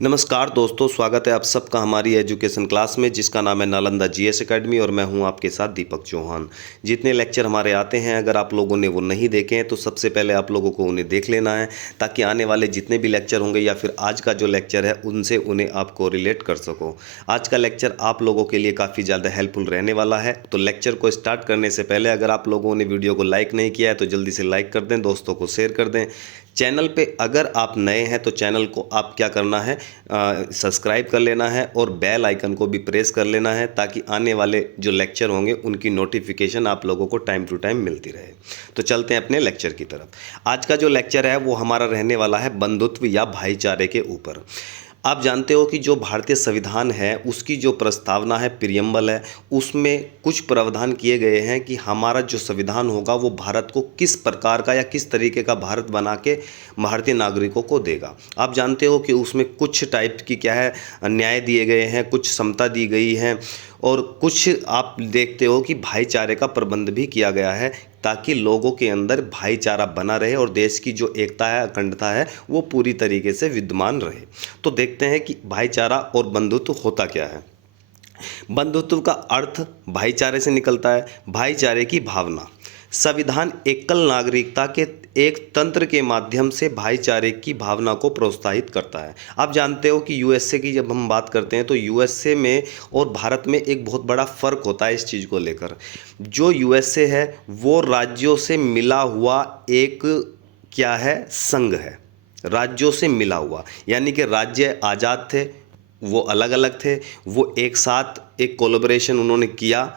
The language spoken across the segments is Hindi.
नमस्कार दोस्तों, स्वागत है आप सबका हमारी एजुकेशन क्लास में जिसका नाम है नालंदा जीएस एकेडमी और मैं हूं आपके साथ दीपक चौहान। जितने लेक्चर हमारे आते हैं अगर आप लोगों ने वो नहीं देखे हैं तो सबसे पहले आप लोगों को उन्हें देख लेना है ताकि आने वाले जितने भी लेक्चर होंगे या फिर आज का जो लेक्चर है उनसे उन्हें आपको रिलेट कर सको। आज का लेक्चर आप लोगों के लिए काफ़ी ज़्यादा हेल्पफुल रहने वाला है। तो लेक्चर को स्टार्ट करने से पहले अगर आप लोगों ने वीडियो को लाइक नहीं किया है तो जल्दी से लाइक कर दें, दोस्तों को शेयर कर दें। चैनल पे अगर आप नए हैं तो चैनल को आप क्या करना है, सब्सक्राइब कर लेना है और बेल आइकन को भी प्रेस कर लेना है ताकि आने वाले जो लेक्चर होंगे उनकी नोटिफिकेशन आप लोगों को टाइम टू टाइम मिलती रहे। तो चलते हैं अपने लेक्चर की तरफ। आज का जो लेक्चर है वो हमारा रहने वाला है बंधुत्व या भाईचारे के ऊपर। आप जानते हो कि जो भारतीय संविधान है उसकी जो प्रस्तावना है, प्रियम्बल है, उसमें कुछ प्रावधान किए गए हैं कि हमारा जो संविधान होगा वो भारत को किस प्रकार का या किस तरीके का भारत बना के भारतीय नागरिकों को देगा। आप जानते हो कि उसमें कुछ टाइप की क्या है, न्याय दिए गए हैं, कुछ समता दी गई है और कुछ आप देखते हो कि भाईचारे का प्रबंध भी किया गया है ताकि लोगों के अंदर भाईचारा बना रहे और देश की जो एकता है, अखंडता है, वो पूरी तरीके से विद्यमान रहे। तो देखते हैं कि भाईचारा और बंधुत्व होता क्या है। बंधुत्व का अर्थ भाईचारे से निकलता है। भाईचारे की भावना, संविधान एकल नागरिकता के एक तंत्र के माध्यम से भाईचारे की भावना को प्रोत्साहित करता है। आप जानते हो कि यूएसए की जब हम बात करते हैं तो यूएसए में और भारत में एक बहुत बड़ा फ़र्क होता है इस चीज़ को लेकर। जो यूएसए है वो राज्यों से मिला हुआ एक क्या है, संघ है, राज्यों से मिला हुआ, यानी कि राज्य आज़ाद थे, वो अलग अलग थे, वो एक साथ एक कोलैबोरेशन उन्होंने किया,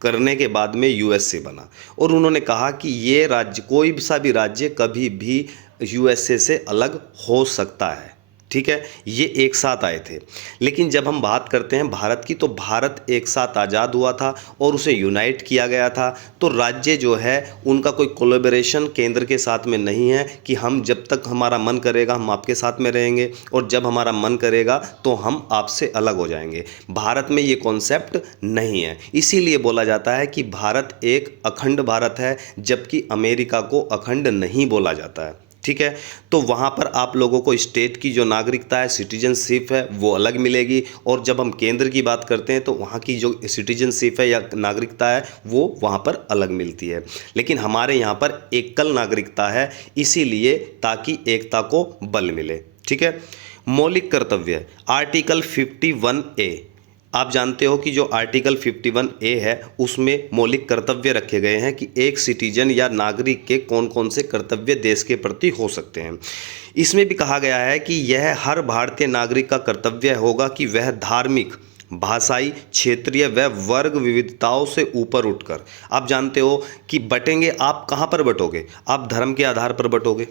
करने के बाद में यूएसए बना और उन्होंने कहा कि ये राज्य, कोई सा भी राज्य कभी भी यूएसए से अलग हो सकता है। ठीक है, ये एक साथ आए थे। लेकिन जब हम बात करते हैं भारत की तो भारत एक साथ आज़ाद हुआ था और उसे यूनाइट किया गया था। तो राज्य जो है उनका कोई कोलैबोरेशन केंद्र के साथ में नहीं है कि हम जब तक हमारा मन करेगा हम आपके साथ में रहेंगे और जब हमारा मन करेगा तो हम आपसे अलग हो जाएंगे। भारत में ये कॉन्सेप्ट नहीं है। इसीलिए बोला जाता है कि भारत एक अखंड भारत है जबकि अमेरिका को अखंड नहीं बोला जाता है। ठीक है, तो वहाँ पर आप लोगों को स्टेट की जो नागरिकता है, सिटीजनशिप है, वो अलग मिलेगी और जब हम केंद्र की बात करते हैं तो वहाँ की जो सिटीजनशिप है या नागरिकता है वो वहाँ पर अलग मिलती है। लेकिन हमारे यहाँ पर एकल नागरिकता है, इसीलिए ताकि एकता को बल मिले। ठीक है, मौलिक कर्तव्य, आर्टिकल 51A। आप जानते हो कि जो आर्टिकल 51A है उसमें मौलिक कर्तव्य रखे गए हैं कि एक सिटीजन या नागरिक के कौन कौन से कर्तव्य देश के प्रति हो सकते हैं। इसमें भी कहा गया है कि यह हर भारतीय नागरिक का कर्तव्य होगा कि वह धार्मिक, भाषाई, क्षेत्रीय व वर्ग विविधताओं से ऊपर उठकर, आप जानते हो कि बटेंगे आप कहाँ पर बटोगे, आप धर्म के आधार पर बटोगे,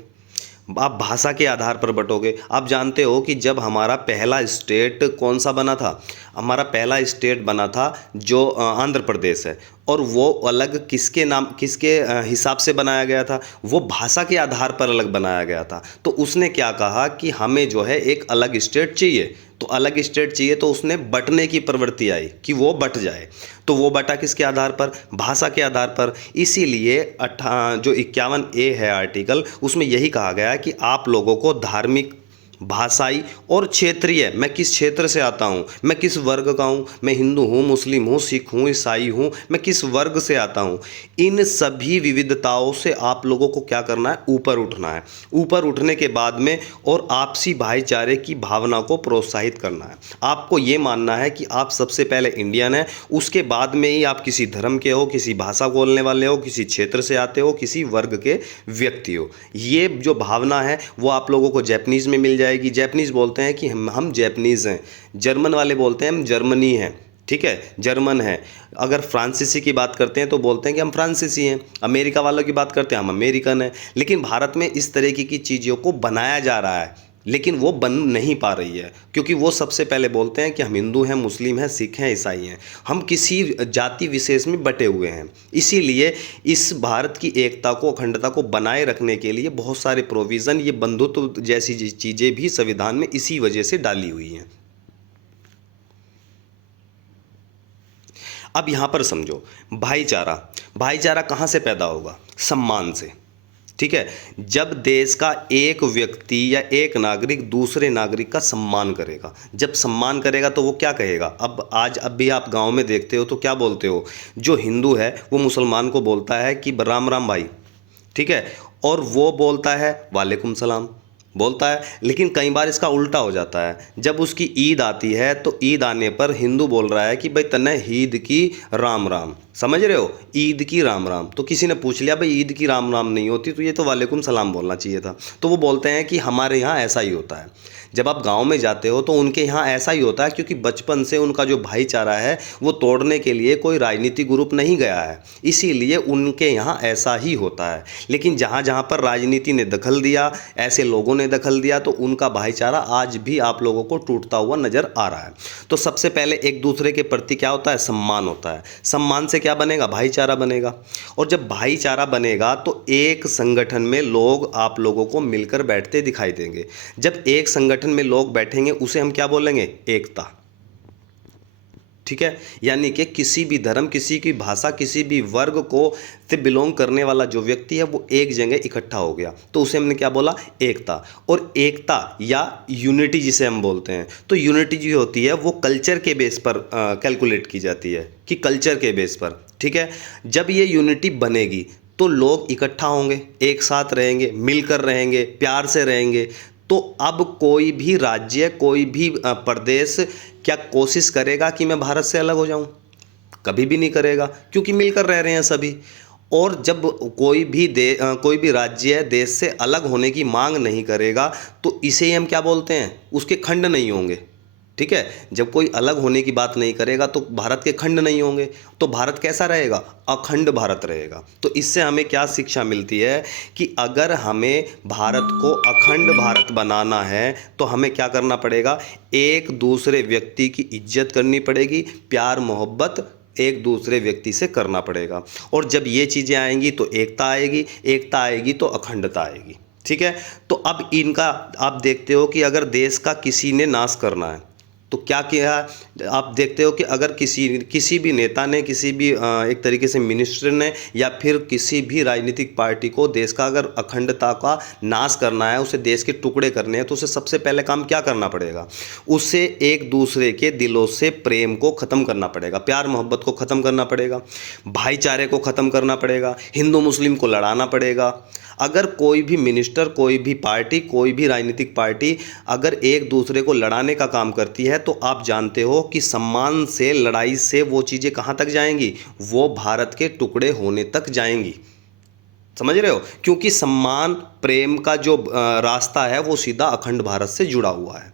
आप भाषा के आधार पर बटोगे। आप जानते हो कि जब हमारा पहला स्टेट कौन सा बना था, हमारा पहला स्टेट बना था जो आंध्र प्रदेश है, और वो अलग किसके नाम, किसके हिसाब से बनाया गया था, वो भाषा के आधार पर अलग बनाया गया था। तो उसने क्या कहा कि हमें जो है एक अलग स्टेट चाहिए, तो अलग स्टेट चाहिए तो उसने बंटने की प्रवृत्ति आई कि वो बट जाए। तो वो बटा किसके आधार पर, भाषा के आधार पर। इसीलिए जो 51A है आर्टिकल, उसमें यही कहा गया है कि आप लोगों को धार्मिक, भाषाई और क्षेत्रीय, मैं किस क्षेत्र से आता हूँ, मैं किस वर्ग का हूँ, मैं हिंदू हूँ, मुस्लिम हूँ, सिख हूँ, ईसाई हूँ, मैं किस वर्ग से आता हूँ, इन सभी विविधताओं से आप लोगों को क्या करना है, ऊपर उठना है। ऊपर उठने के बाद में और आपसी भाईचारे की भावना को प्रोत्साहित करना है। आपको ये मानना है कि आप सबसे पहले इंडियन है, उसके बाद में ही आप किसी धर्म के हो, किसी भाषा बोलने वाले हो, किसी क्षेत्र से आते हो, किसी वर्ग के व्यक्ति हो। ये जो भावना है वो आप लोगों को जैपनीज़ में मिल जाएगी। जैपनीज़ बोलते हैं कि हम जैपनीज़ हैं, जर्मन वाले बोलते हैं हम जर्मनी हैं। ठीक है, जर्मन है। अगर फ्रांसीसी की बात करते हैं तो बोलते हैं कि हम फ्रांसीसी हैं। अमेरिका वालों की बात करते हैं हम अमेरिकन हैं। लेकिन भारत में इस तरीके की चीज़ों को बनाया जा रहा है लेकिन वो बन नहीं पा रही है क्योंकि वो सबसे पहले बोलते हैं कि हम हिंदू हैं, मुस्लिम हैं, सिख हैं, ईसाई हैं, हम किसी जाति विशेष में बटे हुए हैं। इसीलिए इस भारत की एकता को, अखंडता को बनाए रखने के लिए बहुत सारे प्रोविज़न, ये बंधुत्व जैसी चीज़ें भी संविधान में इसी वजह से डाली हुई हैं। अब यहाँ पर समझो, भाईचारा, भाईचारा कहाँ से पैदा होगा, सम्मान से। ठीक है। जब देश का एक व्यक्ति या एक नागरिक दूसरे नागरिक का सम्मान करेगा, जब सम्मान करेगा तो वो क्या कहेगा। अब भी आप गांव में देखते हो तो क्या बोलते हो, जो हिंदू है वो मुसलमान को बोलता है कि राम राम भाई, ठीक है, और वो बोलता है वालेकुम सलाम बोलता है। लेकिन कई बार इसका उल्टा हो जाता है, जब उसकी ईद आती है तो ईद आने पर हिंदू बोल रहा है कि भाई तन्ने ईद की राम राम, समझ रहे हो, ईद की राम राम। तो किसी ने पूछ लिया भाई ईद की राम राम नहीं होती तो ये तो वालेकुम सलाम बोलना चाहिए था। तो वो बोलते हैं कि हमारे यहाँ ऐसा ही होता है। जब आप गांव में जाते हो तो उनके यहाँ ऐसा ही होता है, क्योंकि बचपन से उनका जो भाईचारा है वो तोड़ने के लिए कोई राजनीतिक ग्रुप नहीं गया है, इसीलिए उनके यहाँ ऐसा ही होता है। लेकिन जहाँ जहाँ पर राजनीति ने दखल दिया, ऐसे लोगों ने दखल दिया, तो उनका भाईचारा आज भी आप लोगों को टूटता हुआ नजर आ रहा है। तो सबसे पहले एक दूसरे के प्रति क्या होता है, सम्मान होता है। सम्मान से क्या बनेगा, भाईचारा बनेगा। और जब भाईचारा बनेगा तो एक संगठन में लोग आप लोगों को मिलकर बैठते दिखाई देंगे। जब एक संगठन में लोग बैठेंगे उसे हम क्या बोलेंगे, एकता, ठीक है। यानी कि किसी भी धर्म, किसी की भाषा, किसी भी वर्ग को से बिलोंग करने वाला जो व्यक्ति है वो एक जगह इकट्ठा हो गया, तो उसे हमने क्या बोला, एकता। और एकता या यूनिटी जिसे हम बोलते हैं, तो यूनिटी जो होती है वो कल्चर के बेस पर कैलकुलेट की जाती है, कि कल्चर के बेस पर, ठीक है। जब ये यूनिटी बनेगी तो लोग इकट्ठा होंगे, एक साथ रहेंगे, मिलकर रहेंगे, प्यार से रहेंगे। तो अब कोई भी राज्य, कोई भी प्रदेश क्या कोशिश करेगा कि मैं भारत से अलग हो जाऊं, कभी भी नहीं करेगा, क्योंकि मिलकर रह रहे हैं सभी। और जब कोई भी राज्य देश से अलग होने की मांग नहीं करेगा तो इसे ही हम क्या बोलते हैं, उसके खंड नहीं होंगे, ठीक है। जब कोई अलग होने की बात नहीं करेगा तो भारत के खंड नहीं होंगे, तो भारत कैसा रहेगा, अखंड भारत रहेगा। तो इससे हमें क्या शिक्षा मिलती है कि अगर हमें भारत को अखंड भारत बनाना है तो हमें क्या करना पड़ेगा, एक दूसरे व्यक्ति की इज्जत करनी पड़ेगी, प्यार मोहब्बत एक दूसरे व्यक्ति से करना पड़ेगा। और जब ये चीज़ें आएंगी तो एकता आएगी, एकता आएगी तो अखंडता आएगी, ठीक है। तो अब इनका आप देखते हो कि अगर देश का किसी ने नाश करना है तो क्या किया, आप देखते हो कि अगर किसी भी नेता ने, किसी भी एक तरीके से मिनिस्टर ने, या फिर किसी भी राजनीतिक पार्टी को देश का अगर अखंडता का नाश करना है, उसे देश के टुकड़े करने हैं, तो उसे सबसे पहले काम क्या करना पड़ेगा, उसे एक दूसरे के दिलों से प्रेम को ख़त्म करना पड़ेगा, प्यार मोहब्बत को ख़त्म करना पड़ेगा, भाईचारे को ख़त्म करना पड़ेगा, हिंदू मुस्लिम को लड़ाना पड़ेगा। अगर कोई भी मिनिस्टर, कोई भी पार्टी, कोई भी राजनीतिक पार्टी अगर एक दूसरे को लड़ाने का काम करती है तो आप जानते हो कि सम्मान से, लड़ाई से वो चीज़ें कहाँ तक जाएंगी, वो भारत के टुकड़े होने तक जाएंगी, समझ रहे हो। क्योंकि सम्मान, प्रेम का जो रास्ता है वो सीधा अखंड भारत से जुड़ा हुआ है।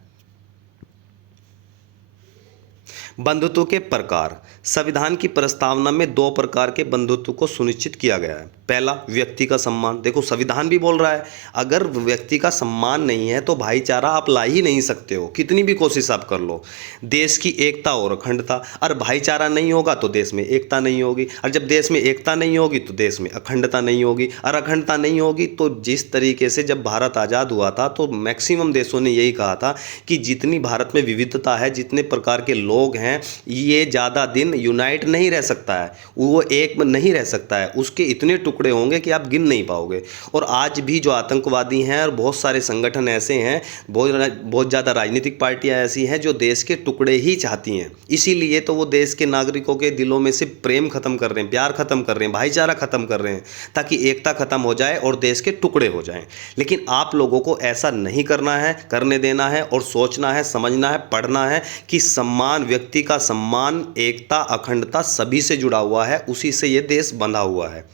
बंधुत्व के प्रकार, संविधान की प्रस्तावना में 2 प्रकार के बंधुत्व को सुनिश्चित किया गया है। पहला, व्यक्ति का सम्मान। देखो संविधान भी बोल रहा है अगर व्यक्ति का सम्मान नहीं है तो भाईचारा आप ला ही नहीं सकते हो, कितनी भी कोशिश आप कर लो। देश की एकता और अखंडता, और भाईचारा नहीं होगा तो देश में एकता नहीं होगी, और जब देश में एकता नहीं होगी तो देश में अखंडता नहीं होगी, और अखंडता नहीं होगी तो जिस तरीके से जब भारत आज़ाद हुआ था तो मैक्सिमम देशों ने यही कहा था कि जितनी भारत में विविधता है, जितने प्रकार के लोग हैं, ये ज़्यादा दिन यूनाइट नहीं रह सकता है, वो एक में नहीं रह सकता है, उसके इतने टुकड़े होंगे कि आप गिन नहीं पाओगे। और आज भी जो आतंकवादी हैं और बहुत सारे संगठन ऐसे हैं, बहुत ज़्यादा राजनीतिक पार्टियां ऐसी हैं जो देश के टुकड़े ही चाहती हैं। इसीलिए तो वो देश के नागरिकों के दिलों में से प्रेम खत्म कर रहे हैं, प्यार खत्म कर रहे हैं, भाईचारा खत्म कर रहे हैं, ताकि एकता खत्म हो जाए और देश के टुकड़े हो जाएं। लेकिन आप लोगों को ऐसा नहीं करना है, करने देना है, और सोचना है, समझना है, पढ़ना है कि सम्मान, व्यक्ति का सम्मान, एकता, अखंडता सभी से जुड़ा हुआ है, उसी से ये देश बंधा हुआ है।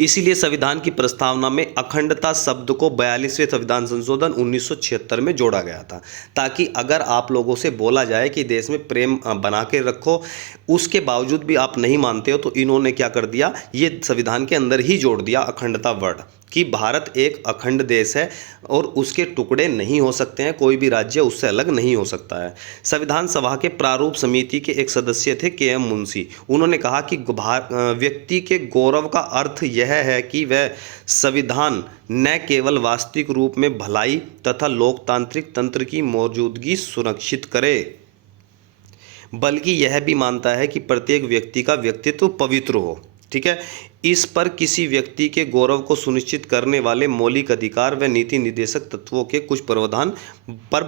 इसीलिए संविधान की प्रस्तावना में अखंडता शब्द को 42वें संविधान संशोधन 1976 में जोड़ा गया था, ताकि अगर आप लोगों से बोला जाए कि देश में प्रेम बना के रखो, उसके बावजूद भी आप नहीं मानते हो, तो इन्होंने क्या कर दिया, ये संविधान के अंदर ही जोड़ दिया अखंडता वर्ड, कि भारत एक अखंड देश है और उसके टुकड़े नहीं हो सकते हैं, कोई भी राज्य उससे अलग नहीं हो सकता है। संविधान सभा के प्रारूप समिति के एक सदस्य थे के.एम. मुंशी। उन्होंने कहा कि व्यक्ति के गौरव का अर्थ यह है कि वह संविधान न केवल वास्तविक रूप में भलाई तथा लोकतांत्रिक तंत्र की मौजूदगी सुनिश्चित करे, बल्कि यह भी मानता है कि प्रत्येक व्यक्ति का व्यक्तित्व पवित्र हो, ठीक है। इस पर किसी व्यक्ति के गौरव को सुनिश्चित करने वाले मौलिक अधिकार व नीति निर्देशक तत्वों के कुछ प्रावधान पर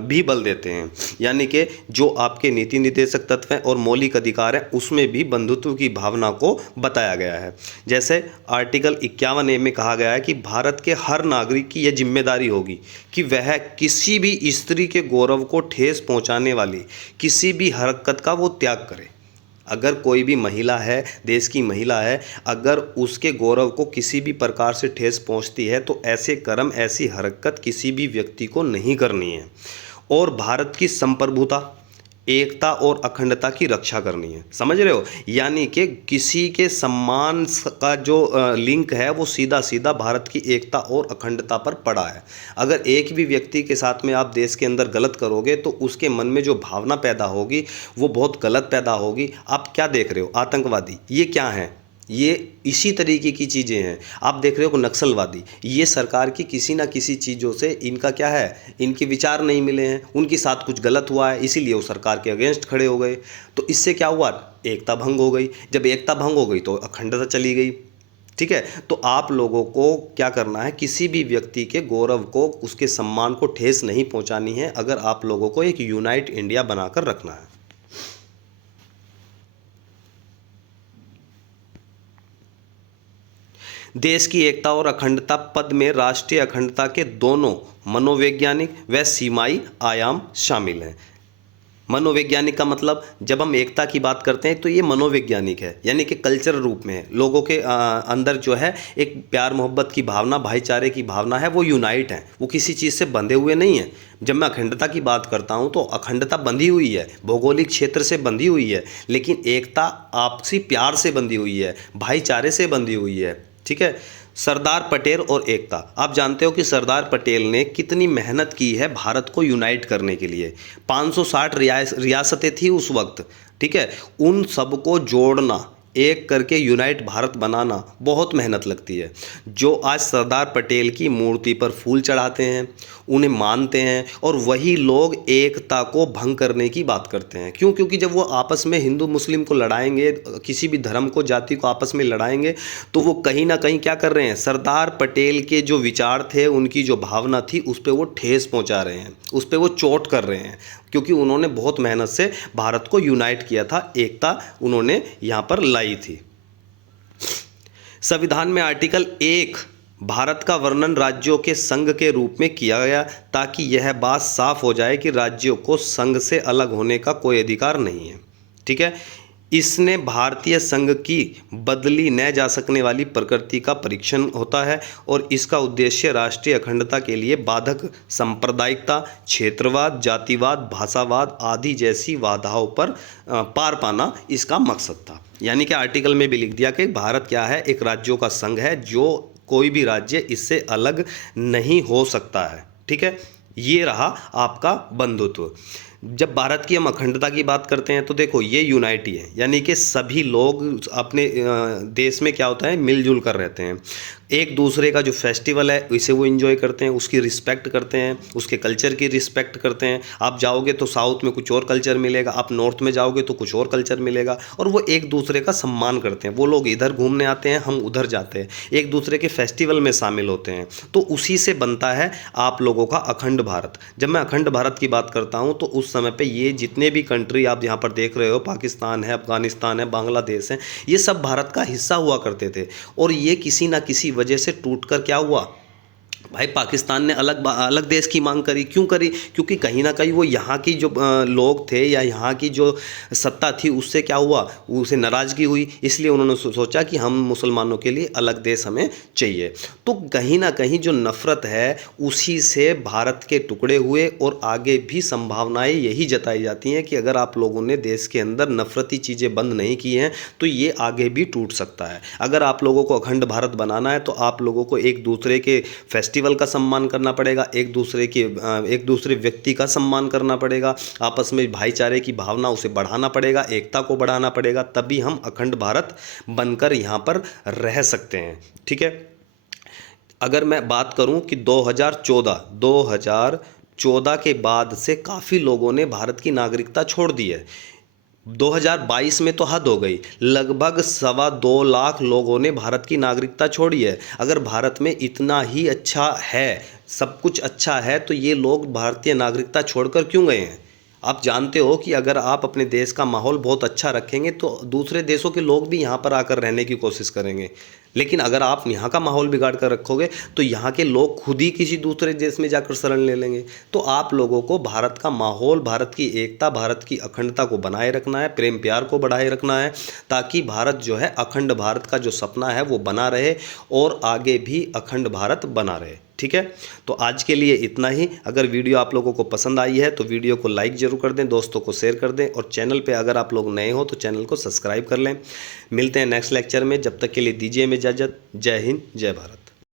भी बल देते हैं। यानी कि जो आपके नीति निर्देशक तत्व हैं और मौलिक अधिकार हैं उसमें भी बंधुत्व की भावना को बताया गया है। जैसे आर्टिकल 51A में कहा गया है कि भारत के हर नागरिक की यह जिम्मेदारी होगी कि वह किसी भी स्त्री के गौरव को ठेस पहुंचाने वाली किसी भी हरकत का वो त्याग करे। अगर कोई भी महिला है, देश की महिला है, अगर उसके गौरव को किसी भी प्रकार से ठेस पहुंचती है तो ऐसे कर्म, ऐसी हरकत किसी भी व्यक्ति को नहीं करनी है। और भारत की संप्रभुता, एकता और अखंडता की रक्षा करनी है। समझ रहे हो? यानी कि किसी के सम्मान का जो लिंक है वो सीधा सीधा भारत की एकता और अखंडता पर पड़ा है। अगर एक भी व्यक्ति के साथ में आप देश के अंदर गलत करोगे तो उसके मन में जो भावना पैदा होगी वो बहुत गलत पैदा होगी। आप क्या देख रहे हो? आतंकवादी, ये क्या है? ये इसी तरीके की चीज़ें हैं। आप देख रहे हो नक्सलवादी, ये सरकार की किसी ना किसी चीज़ों से इनका क्या है, इनके विचार नहीं मिले हैं, उनके साथ कुछ गलत हुआ है, इसीलिए वो सरकार के अगेंस्ट खड़े हो गए। तो इससे क्या हुआ? एकता भंग हो गई। जब एकता भंग हो गई तो अखंडता चली गई। ठीक है। तो आप लोगों को क्या करना है, किसी भी व्यक्ति के गौरव को, उसके सम्मान को ठेस नहीं पहुंचानी है। अगर आप लोगों को एक यूनाइट इंडिया बनाकर रखना है। देश की एकता और अखंडता पद में राष्ट्रीय अखंडता के दोनों मनोवैज्ञानिक व सीमाई आयाम शामिल हैं। मनोवैज्ञानिक का मतलब, जब हम एकता की बात करते हैं तो ये मनोवैज्ञानिक है, यानी कि कल्चर रूप में है। लोगों के अंदर जो है एक प्यार मोहब्बत की भावना, भाईचारे की भावना है, वो यूनाइट है, वो किसी चीज़ से बंधे हुए नहीं है। जब मैं अखंडता की बात करता हूँ तो अखंडता बंधी हुई है, भौगोलिक क्षेत्र से बंधी हुई है, लेकिन एकता आपसी प्यार से बंधी हुई है, भाईचारे से बंधी हुई है। ठीक है। सरदार पटेल और एकता, आप जानते हो कि सरदार पटेल ने कितनी मेहनत की है भारत को यूनाइट करने के लिए। 560 रियासतें थी उस वक्त। ठीक है। उन सबको जोड़ना, एक करके यूनाइट भारत बनाना बहुत मेहनत लगती है। जो आज सरदार पटेल की मूर्ति पर फूल चढ़ाते हैं, उन्हें मानते हैं, और वही लोग एकता को भंग करने की बात करते हैं। क्यों? क्योंकि जब वो आपस में हिंदू मुस्लिम को लड़ाएंगे, किसी भी धर्म को, जाति को आपस में लड़ाएंगे, तो वो कहीं ना कहीं क्या कर रहे हैं, सरदार पटेल के जो विचार थे, उनकी जो भावना थी, उस पर वो ठेस पहुंचा रहे हैं, उस पर वो चोट कर रहे हैं। क्योंकि उन्होंने बहुत मेहनत से भारत को यूनाइट किया था, एकता उन्होंने यहाँ पर लाई थी। संविधान में आर्टिकल 1 भारत का वर्णन राज्यों के संघ के रूप में किया गया, ताकि यह बात साफ हो जाए कि राज्यों को संघ से अलग होने का कोई अधिकार नहीं है। ठीक है। इसने भारतीय संघ की बदली न जा सकने वाली प्रकृति का परीक्षण होता है, और इसका उद्देश्य राष्ट्रीय अखंडता के लिए बाधक सांप्रदायिकता, क्षेत्रवाद, जातिवाद, भाषावाद आदि जैसी बाधाओं पर पार पाना इसका मकसद था। यानी कि आर्टिकल में भी लिख दिया कि भारत क्या है, एक राज्यों का संघ है, जो कोई भी राज्य इससे अलग नहीं हो सकता है। ठीक है। ये रहा आपका बंधुत्व। जब भारत की हम अखंडता की बात करते हैं तो देखो ये यूनाइटी है, यानी कि सभी लोग अपने देश में क्या होता है, मिलजुल कर रहते हैं। एक दूसरे का जो फेस्टिवल है इसे वो एंजॉय करते हैं, उसकी रिस्पेक्ट करते हैं, उसके कल्चर की रिस्पेक्ट करते हैं। आप जाओगे तो साउथ में कुछ और कल्चर मिलेगा, आप नॉर्थ में जाओगे तो कुछ और कल्चर मिलेगा, और वो एक दूसरे का सम्मान करते हैं। वो लोग इधर घूमने आते हैं, हम उधर जाते हैं, एक दूसरे के फेस्टिवल में शामिल होते हैं। तो उसी से बनता है आप लोगों का अखंड भारत। जब मैं अखंड भारत की बात करता हूँ तो उस समय पे ये जितने भी कंट्री आप यहाँ पर देख रहे हो, पाकिस्तान है, अफगानिस्तान है, बांग्लादेश है, ये सब भारत का हिस्सा हुआ करते थे। और ये किसी ना किसी वजह से टूटकर क्या हुआ भाई, पाकिस्तान ने अलग देश की मांग करी। क्यों करी? क्योंकि कहीं ना कहीं वो यहाँ की जो लोग थे या यहाँ की जो सत्ता थी उससे क्या हुआ, उसे नाराज़गी हुई, इसलिए उन्होंने सोचा कि हम मुसलमानों के लिए अलग देश हमें चाहिए। तो कहीं ना कहीं जो नफ़रत है उसी से भारत के टुकड़े हुए, और आगे भी संभावनाएं यही जताई जाती हैं कि अगर आप लोगों ने देश के अंदर नफरती चीज़ें बंद नहीं की हैं तो ये आगे भी टूट सकता है। अगर आप लोगों को अखंड भारत बनाना है तो आप लोगों को एक दूसरे के फेस्टिवल का सम्मान करना पड़ेगा, एक दूसरे व्यक्ति का सम्मान करना पड़ेगा, आपस में भाईचारे की भावना उसे बढ़ाना पड़ेगा, एकता को बढ़ाना पड़ेगा, तभी हम अखंड भारत बनकर यहाँ पर रह सकते हैं। ठीक है। अगर मैं बात करूं कि 2014 के बाद से काफ़ी लोगों ने भारत की नागरिकता छोड़ दी है। 2022 में तो हद हो गई, लगभग 2.25 लाख लोगों ने भारत की नागरिकता छोड़ी है। अगर भारत में इतना ही अच्छा है, सब कुछ अच्छा है, तो ये लोग भारतीय नागरिकता छोड़कर क्यों गए हैं? आप जानते हो कि अगर आप अपने देश का माहौल बहुत अच्छा रखेंगे तो दूसरे देशों के लोग भी यहाँ पर आकर रहने की कोशिश करेंगे। लेकिन अगर आप यहाँ का माहौल बिगाड़ कर रखोगे तो यहाँ के लोग खुद ही किसी दूसरे देश में जाकर शरण ले लेंगे। तो आप लोगों को भारत का माहौल, भारत की एकता, भारत की अखंडता को बनाए रखना है, प्रेम प्यार को बढ़ाए रखना है, ताकि भारत जो है, अखंड भारत का जो सपना है वो बना रहे और आगे भी अखंड भारत बना रहे। ठीक है, तो आज के लिए इतना ही। अगर वीडियो आप लोगों को पसंद आई है तो वीडियो को लाइक ज़रूर कर दें, दोस्तों को शेयर कर दें, और चैनल पे अगर आप लोग नए हो तो चैनल को सब्सक्राइब कर लें। मिलते हैं नेक्स्ट लेक्चर में, जब तक के लिए दीजिए हमें इजाज़त। जय हिंद, जय भारत।